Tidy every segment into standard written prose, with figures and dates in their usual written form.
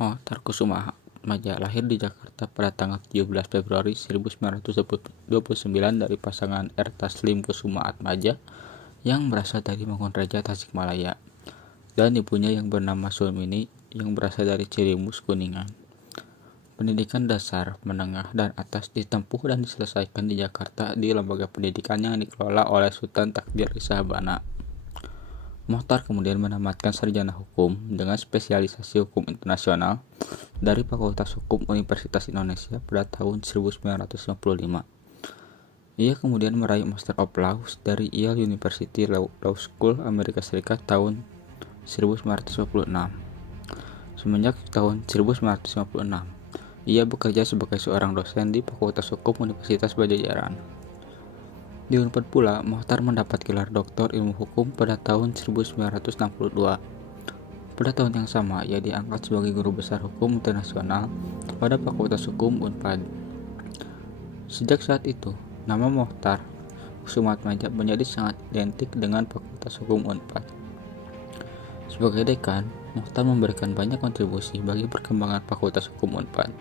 Mohtar Kusumaaja lahir di Jakarta pada tanggal 17 Februari 1929 dari pasangan R. Taslim Kusumaatmadja yang berasal dari Mangunraja, Tasikmalaya, dan ibunya yang bernama Sulmini yang berasal dari Cilimus, Kuningan. Pendidikan dasar, menengah, dan atas ditempuh dan diselesaikan di Jakarta di lembaga pendidikan yang dikelola oleh Sultan Takdir Sahabana. Mohtar kemudian menamatkan sarjana hukum dengan spesialisasi hukum internasional dari Fakultas Hukum Universitas Indonesia pada tahun 1955. Ia kemudian meraih Master of Laws dari Yale University Law School Amerika Serikat tahun 1956. Semenjak tahun 1956, ia bekerja sebagai seorang dosen di Fakultas Hukum Universitas Padjadjaran. Di Unpad pula, Mohtar mendapat gelar Doktor Ilmu Hukum pada tahun 1962. Pada tahun yang sama, ia diangkat sebagai Guru Besar Hukum Internasional pada Fakultas Hukum Unpad. Sejak saat itu, nama Mohtar Kussumaatmadja menjadi sangat identik dengan Fakultas Hukum Unpad. Sebagai dekan, Mohtar memberikan banyak kontribusi bagi perkembangan Fakultas Hukum Unpad.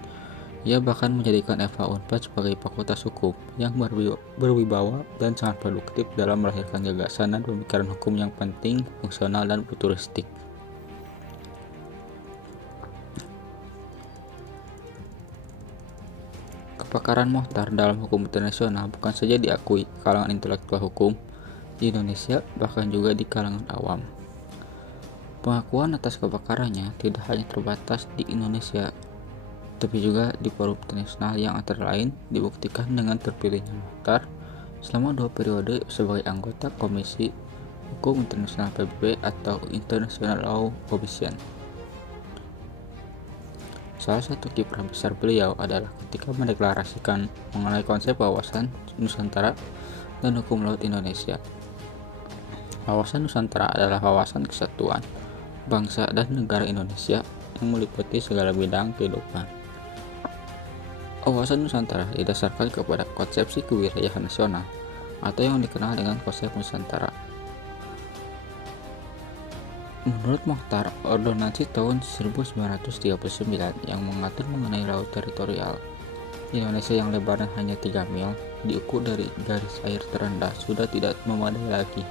Ia bahkan menjadikan FH Unpad sebagai fakultas hukum yang berwibawa dan sangat produktif dalam melahirkan gagasan dan pemikiran hukum yang penting, fungsional, dan futuristik. Kepakaran Mohtar dalam hukum internasional bukan saja diakui kalangan intelektual hukum di Indonesia, bahkan juga di kalangan awam. Pengakuan atas kepakarannya tidak hanya terbatas di Indonesia, tapi juga di forum internasional yang antara lain dibuktikan dengan terpilihnya Mohtar selama 2 periode sebagai anggota Komisi Hukum Internasional PBB atau International Law Commission. Salah satu kiprah besar beliau adalah ketika mendeklarasikan mengenai konsep wawasan Nusantara dan hukum laut Indonesia. Wawasan Nusantara adalah wawasan kesatuan bangsa dan negara Indonesia yang meliputi segala bidang kehidupan. Wawasan Nusantara didasarkan kepada konsepsi kewilayahan nasional atau yang dikenal dengan konsep Nusantara. Menurut Mohtar, ordonansi tahun 1939 yang mengatur mengenai laut teritorial Indonesia yang lebarnya hanya 3 mil diukur dari garis air terendah sudah tidak memadai lagi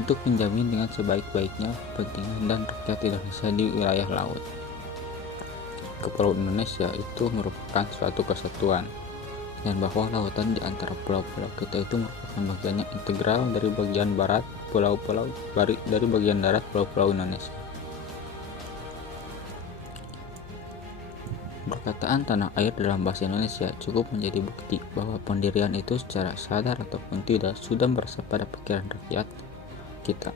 untuk menjamin dengan sebaik-baiknya kepentingan dan rakyat Indonesia di wilayah laut. Kepulauan Indonesia itu merupakan suatu kesatuan, dan bahwa lautan di antara pulau-pulau kita itu merupakan bagian yang integral dari bagian barat dari bagian darat pulau-pulau Indonesia. Perkataan tanah air dalam bahasa Indonesia cukup menjadi bukti bahwa pendirian itu secara sadar ataupun tidak sudah berasal pada pikiran rakyat kita.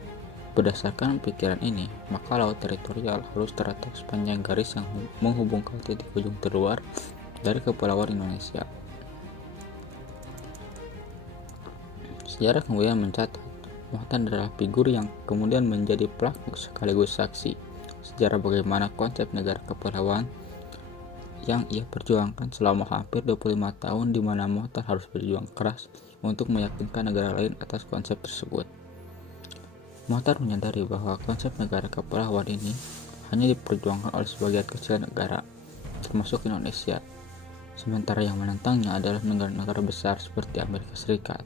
Berdasarkan pikiran ini, maka laut teritorial harus terletak sepanjang garis yang menghubungkan titik ujung terluar dari kepulauan Indonesia. Sejarah kemudian mencatat, Mohtar adalah figur yang kemudian menjadi pelaku sekaligus saksi sejarah bagaimana konsep negara kepulauan yang ia perjuangkan selama hampir 25 tahun, di mana Mohtar harus berjuang keras untuk meyakinkan negara lain atas konsep tersebut. Mohtar menyadari bahwa konsep negara kepulauan ini hanya diperjuangkan oleh sebagian kecil negara, termasuk Indonesia, sementara yang menentangnya adalah negara-negara besar seperti Amerika Serikat.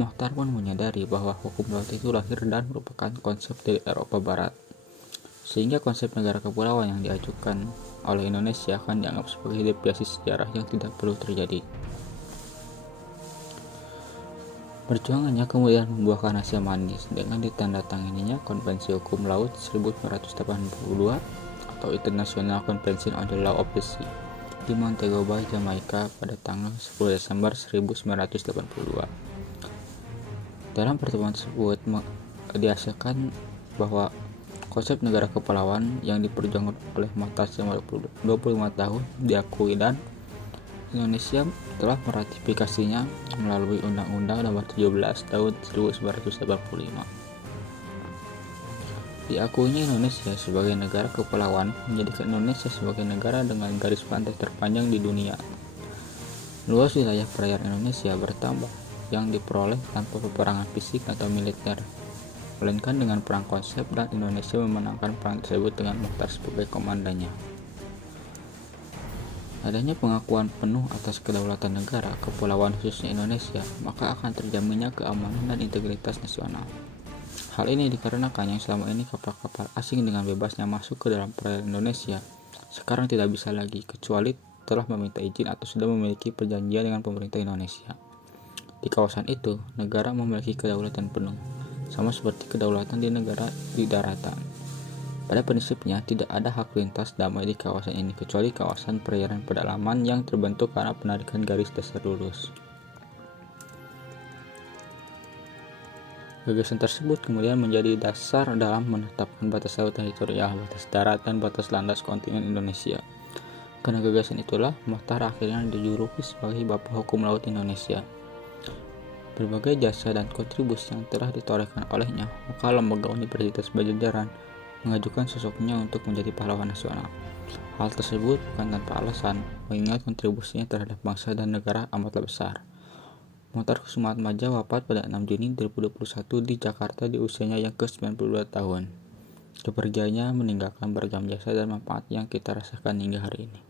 Mohtar pun menyadari bahwa hukum laut itu lahir dan merupakan konsep dari Eropa Barat, sehingga konsep negara kepulauan yang diajukan oleh Indonesia akan dianggap sebagai deviasi sejarah yang tidak perlu terjadi. Perjuangannya kemudian membuahkan hasil manis dengan ditandatanganinya Konvensi Hukum Laut 1982 atau International Convention on the Law of the Sea di Montego Bay, Jamaika pada tanggal 10 Desember 1982. Dalam pertemuan tersebut dihasilkan bahwa konsep negara kepulauan yang diperjuangkan oleh Mohtar selama 25 tahun diakui, dan Indonesia telah meratifikasinya melalui Undang-Undang Nomor 17 Tahun 1985. Diakuinya Indonesia sebagai negara kepulauan menjadikan Indonesia sebagai negara dengan garis pantai terpanjang di dunia. Luas wilayah perairan Indonesia bertambah yang diperoleh tanpa peperangan fisik atau militer. melainkan dengan perang konsep, dan Indonesia memenangkan perang tersebut dengan Mokhtar sebagai komandannya. Adanya pengakuan penuh atas kedaulatan negara kepulauan khususnya Indonesia, maka akan terjaminnya keamanan dan integritas nasional. Hal ini dikarenakan yang selama ini kapal-kapal asing dengan bebasnya masuk ke dalam perairan Indonesia sekarang tidak bisa lagi, kecuali telah meminta izin atau sudah memiliki perjanjian dengan pemerintah Indonesia. Di kawasan itu, negara memiliki kedaulatan penuh, sama seperti kedaulatan di negara di daratan. Pada prinsipnya, tidak ada hak lintas damai di kawasan ini kecuali kawasan perairan pedalaman yang terbentuk karena penarikan garis dasar lurus. Gagasan tersebut kemudian menjadi dasar dalam menetapkan batas laut teritorial, batas darat, dan batas landas kontinen Indonesia. Karena gagasan itulah, Mokhtar akhirnya dijuluki sebagai Bapak Hukum Laut Indonesia. Berbagai jasa dan kontribusi yang telah ditorehkan olehnya, maka lembaga Universitas Padjadjaran mengajukan sosoknya untuk menjadi pahlawan nasional. Hal tersebut bukan tanpa alasan, mengingat kontribusinya terhadap bangsa dan negara amatlah besar. Mokhtar Kusumaatmadja wafat pada 6 Juni 2021 di Jakarta di usianya yang ke-92 tahun. Kepergiannya meninggalkan beragam jasa dan manfaat yang kita rasakan hingga hari ini.